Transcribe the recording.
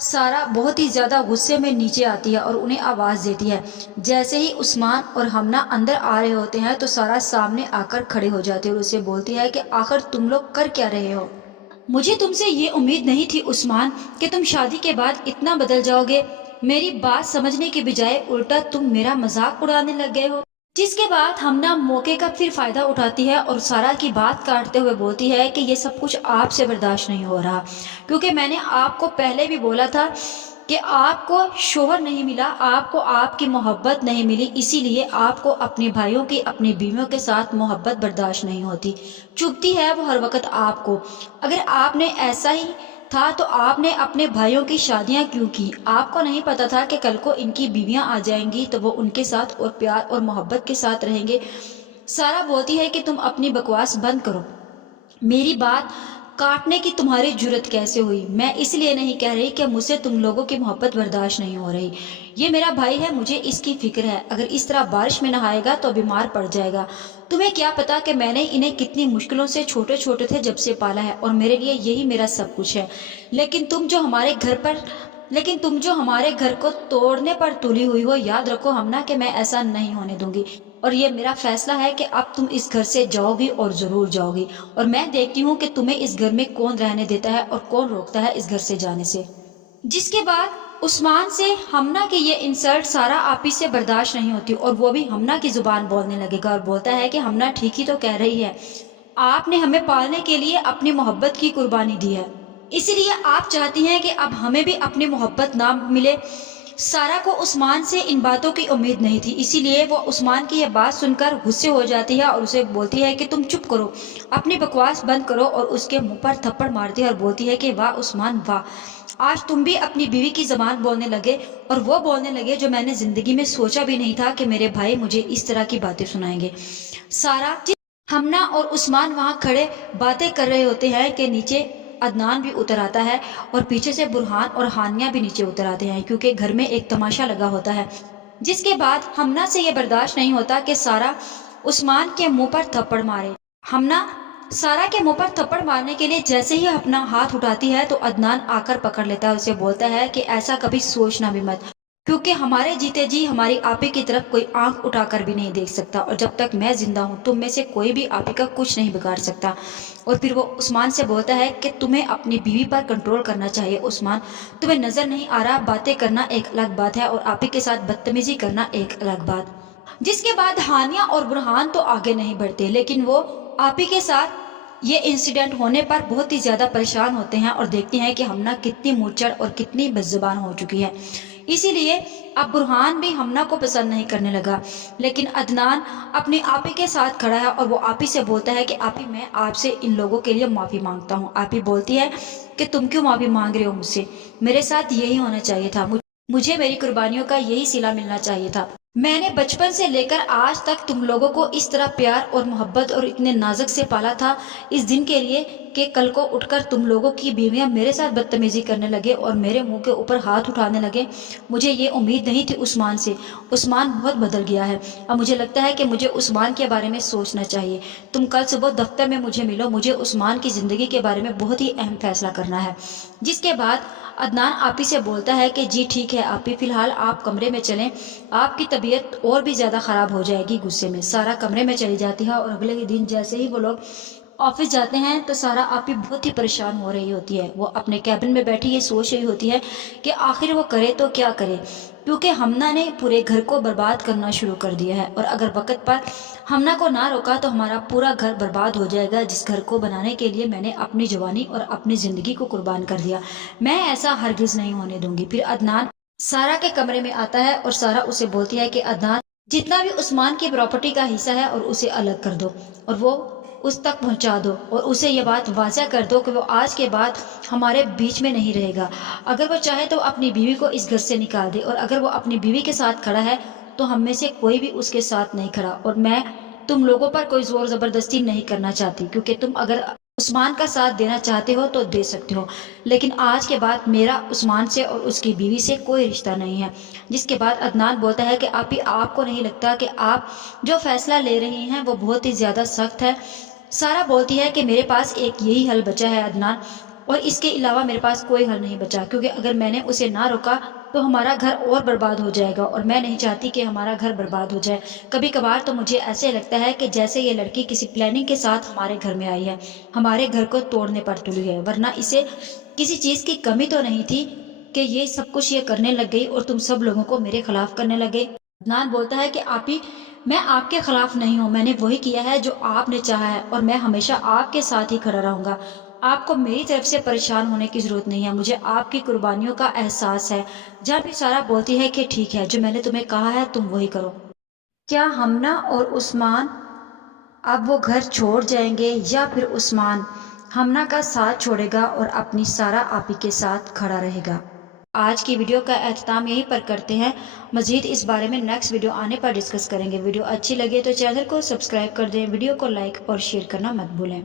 سارا بہت ہی زیادہ غصے میں نیچے آتی ہے اور انہیں آواز دیتی ہے۔ جیسے ہی عثمان اور ہمنا اندر آ رہے ہوتے ہیں تو سارا سامنے آ کر کھڑے ہو جاتے اور اسے بولتی ہے کہ آخر تم لوگ کر کیا رہے ہو؟ مجھے تم سے یہ امید نہیں تھی عثمان کہ تم شادی کے بعد اتنا بدل جاؤ گے۔ میری بات سمجھنے کے بجائے الٹا تم میرا مذاق اڑانے لگ گئے ہو۔ جس کے بعد ہمنا موقع کا پھر فائدہ اٹھاتی ہے اور سارا کی بات کاٹتے ہوئے بولتی ہے کہ یہ سب کچھ آپ سے برداشت نہیں ہو رہا، کیونکہ میں نے آپ کو پہلے بھی بولا تھا کہ آپ کو شوہر نہیں ملا، آپ کو آپ کی محبت نہیں ملی، اسی لیے آپ کو اپنے بھائیوں کی، اپنی بیویوں کے ساتھ محبت برداشت نہیں ہوتی، چبھتی ہے وہ ہر وقت آپ کو۔ اگر آپ نے ایسا ہی تھا تو آپ نے اپنے بھائیوں کی شادیاں کیوں کی؟ آپ کو نہیں پتا تھا کہ کل کو ان کی بیویاں آ جائیں گی تو وہ ان کے ساتھ اور پیار اور محبت کے ساتھ رہیں گے؟ سارا بولتی ہے کہ تم اپنی بکواس بند کرو، میری بات کاٹنے کی تمہاری جرت کیسے ہوئی؟ میں اس لیے نہیں کہہ رہی کہ مجھ سے تم لوگوں کی محبت برداشت نہیں ہو رہی، یہ میرا بھائی ہے، مجھے اس کی فکر ہے، اگر اس طرح بارش میں نہائے گا تو بیمار پڑ جائے گا۔ تمہیں کیا پتا کہ میں نے انہیں کتنی مشکلوں سے چھوٹے چھوٹے تھے جب سے پالا ہے اور میرے لیے یہی میرا سب کچھ ہے، لیکن تم جو ہمارے گھر کو توڑنے پر تلی ہوئی ہو، یاد رکھو ہمنا کہ میں ایسا نہیں ہونے دوں گی، اور یہ میرا فیصلہ ہے کہ اب تم اس گھر سے جاؤ گی اور ضرور جاؤ گی، اور میں دیکھتی ہوں کہ تمہیں اس گھر میں کون رہنے دیتا ہے اور کون روکتا ہے اس گھر سے جانے سے۔ جس کے بعد عثمان سے ہمنا کی یہ انسلٹ سارا آپی سے برداشت نہیں ہوتی اور وہ بھی ہمنا کی زبان بولنے لگے گا اور بولتا ہے کہ ہمنا ٹھیک ہی تو کہہ رہی ہے، آپ نے ہمیں پالنے کے لیے اپنی محبت کی قربانی دی ہے، اسی لیے آپ چاہتی ہیں کہ اب ہمیں بھی اپنی محبت نہ ملے۔ سارا کو عثمان سے ان باتوں کی امید نہیں تھی، اسی لیے وہ عثمان کی یہ بات سن کر غصے ہو جاتی ہے اور اسے بولتی ہے کہ تم چپ کرو، اپنی بکواس بند کرو، اور اس کے منہ پر تھپڑ مارتی ہے اور بولتی ہے کہ واہ عثمان واہ، آج تم بھی اپنی بیوی کی زبان بولنے لگے، اور وہ بولنے لگے جو میں نے زندگی میں سوچا بھی نہیں تھا کہ میرے بھائی مجھے اس طرح کی باتیں سنائیں گے۔ سارا، ہمنا اور عثمان وہاں کھڑے باتیں کر رہے ہوتے ہیں کہ نیچے عدنان بھی اتر آتا ہے اور پیچھے سے برہان اور ہانیہ بھی نیچے اتر آتے ہیں کیونکہ گھر میں ایک تماشا لگا ہوتا ہے۔ جس کے بعد ہمنا سے یہ برداشت نہیں ہوتا کہ سارا عثمان کے منہ پر تھپڑ مارے۔ ہمنا سارا کے منہ پر تھپڑ مارنے کے لیے جیسے ہی اپنا ہاتھ اٹھاتی ہے تو عدنان آ کر پکڑ لیتا ہے، اسے بولتا ہے کہ ایسا کبھی سوچنا بھی مت، کیونکہ ہمارے جیتے جی ہماری آپی کی طرف کوئی آنکھ اٹھا کر بھی نہیں دیکھ سکتا، اور جب تک میں زندہ ہوں تم میں سے کوئی بھی آپی کا کچھ نہیں بگاڑ سکتا۔ اور پھر وہ عثمان سے بولتا ہے کہ تمہیں اپنی بیوی پر کنٹرول کرنا چاہیے عثمان، تمہیں نظر نہیں آ رہا باتیں کرنا ایک الگ بات ہے اور آپی کے ساتھ بدتمیزی کرنا ایک الگ بات۔ جس کے بعد ہانیہ اور برہان تو آگے نہیں بڑھتے، لیکن وہ آپی کے ساتھ یہ انسیڈنٹ ہونے پر بہت ہی زیادہ پریشان ہوتے ہیں اور دیکھتے ہیں کہ ہمنا کتنی مورچڑ اور کتنی بدزبان ہو چکی ہے، اسی لیے اب برہان بھی ہمنا کو پسند نہیں کرنے لگا۔ لیکن عدنان اپنی آپی کے ساتھ کھڑا ہے اور وہ آپی سے بولتا ہے کہ آپی میں آپ سے ان لوگوں کے لیے معافی مانگتا ہوں۔ آپی بولتی ہے کہ تم کیوں معافی مانگ رہے ہو مجھ سے؟ میرے ساتھ یہی ہونا چاہیے تھا، مجھے میری قربانیوں کا یہی صلہ ملنا چاہیے تھا، میں نے بچپن سے لے کر آج تک تم لوگوں کو اس طرح پیار اور محبت اور اتنے نازک سے پالا تھا، اس دن کے لیے کہ کل کو اٹھ کر تم لوگوں کی بیویاں میرے ساتھ بدتمیزی کرنے لگے اور میرے منہ کے اوپر ہاتھ اٹھانے لگے۔ مجھے یہ امید نہیں تھی عثمان سے، عثمان بہت بدل گیا ہے، اب مجھے لگتا ہے کہ مجھے عثمان کے بارے میں سوچنا چاہیے، تم کل صبح دفتر میں مجھے ملو، مجھے عثمان کی زندگی کے بارے میں بہت ہی اہم فیصلہ کرنا ہے۔ جس کے بعد عدنان آپی سے بولتا ہے کہ جی ٹھیک ہے آپی، فی الحال آپ کمرے میں چلیں، آپ کی طبیعت اور بھی زیادہ خراب ہو جائے گی غصے میں۔ سارا کمرے میں چلی جاتی ہے اور اگلے ہی دن جیسے ہی وہ لوگ آفس جاتے ہیں تو سارا آپی بہت ہی پریشان ہو رہی ہوتی ہے، وہ اپنے کیبن میں بیٹھی یہ سوچ رہی ہوتی ہے کہ آخر وہ کرے تو کیا کرے، کیونکہ ہمنا نے پورے گھر کو برباد کرنا شروع کر دیا ہے، اور اگر وقت پر ہمنا کو نہ روکا تو ہمارا پورا گھر برباد ہو جائے گا، جس گھر کو بنانے کے لیے میں نے اپنی جوانی اور اپنی زندگی کو قربان کر دیا، میں ایسا ہرگز نہیں ہونے دوں گی۔ پھر عدنان سارا کے کمرے میں آتا ہے اور سارا اسے بولتی ہے کہ عدنان جتنا بھی عثمان کی پراپرٹی کا حصہ ہے اور اسے الگ کر دو اور وہ اس تک پہنچا دو، اور اسے یہ بات واضح کر دو کہ وہ آج کے بعد ہمارے بیچ میں نہیں رہے گا، اگر وہ چاہے تو اپنی بیوی کو اس گھر سے نکال دے، اور اگر وہ اپنی بیوی کے ساتھ کھڑا ہے تو ہم میں سے کوئی بھی اس کے ساتھ نہیں کھڑا، اور میں تم لوگوں پر کوئی زور زبردستی نہیں کرنا چاہتی، کیونکہ تم اگر عثمان کا ساتھ دینا چاہتے ہو تو دے سکتے ہو، لیکن آج کے بعد میرا عثمان سے اور اس کی بیوی سے کوئی رشتہ نہیں ہے۔ جس کے بعد عدنان بولتا ہے کہ آپ کو نہیں لگتا کہ آپ جو فیصلہ لے رہی ہیں وہ بہت ہی زیادہ سخت ہے؟ سارا بولتی ہے کہ میرے پاس ایک یہی حل بچا ہے عدنان، اور اس کے علاوہ میرے پاس کوئی حل نہیں بچا، کیونکہ اگر میں نے اسے نہ روکا تو ہمارا گھر اور برباد ہو جائے گا، اور میں نہیں چاہتی کہ ہمارا گھر برباد ہو جائے۔ کبھی کبھار تو مجھے ایسے لگتا ہے کہ جیسے یہ لڑکی کسی پلاننگ کے ساتھ ہمارے گھر میں آئی ہے، ہمارے گھر کو توڑنے پر تلی ہے، ورنہ اسے کسی چیز کی کمی تو نہیں تھی کہ یہ سب کچھ یہ کرنے لگ گئی اور تم سب لوگوں کو میرے خلاف کرنے لگے۔ عدنان بولتا ہے کہ آپی میں آپ کے خلاف نہیں ہوں، میں نے وہی کیا ہے جو آپ نے چاہا ہے، اور میں ہمیشہ آپ کے ساتھ ہی کھڑا رہوں گا۔ آپ کو میری طرف سے پریشان ہونے کی ضرورت نہیں ہے، مجھے آپ کی قربانیوں کا احساس ہے۔ جہاں بھی سارا بولتی ہے کہ ٹھیک ہے، جو میں نے تمہیں کہا ہے تم وہی کرو۔ کیا ہمنا اور عثمان اب وہ گھر چھوڑ جائیں گے، یا پھر عثمان ہمنا کا ساتھ چھوڑے گا اور اپنی سارا آپی کے ساتھ کھڑا رہے گا؟ آج کی ویڈیو کا اختتام یہیں پر کرتے ہیں، مزید اس بارے میں نیکسٹ ویڈیو آنے پر ڈسکس کریں گے۔ ویڈیو اچھی لگے تو چینل کو سبسکرائب کر دیں، ویڈیو کو لائک اور شیئر کرنا مت بھولیں۔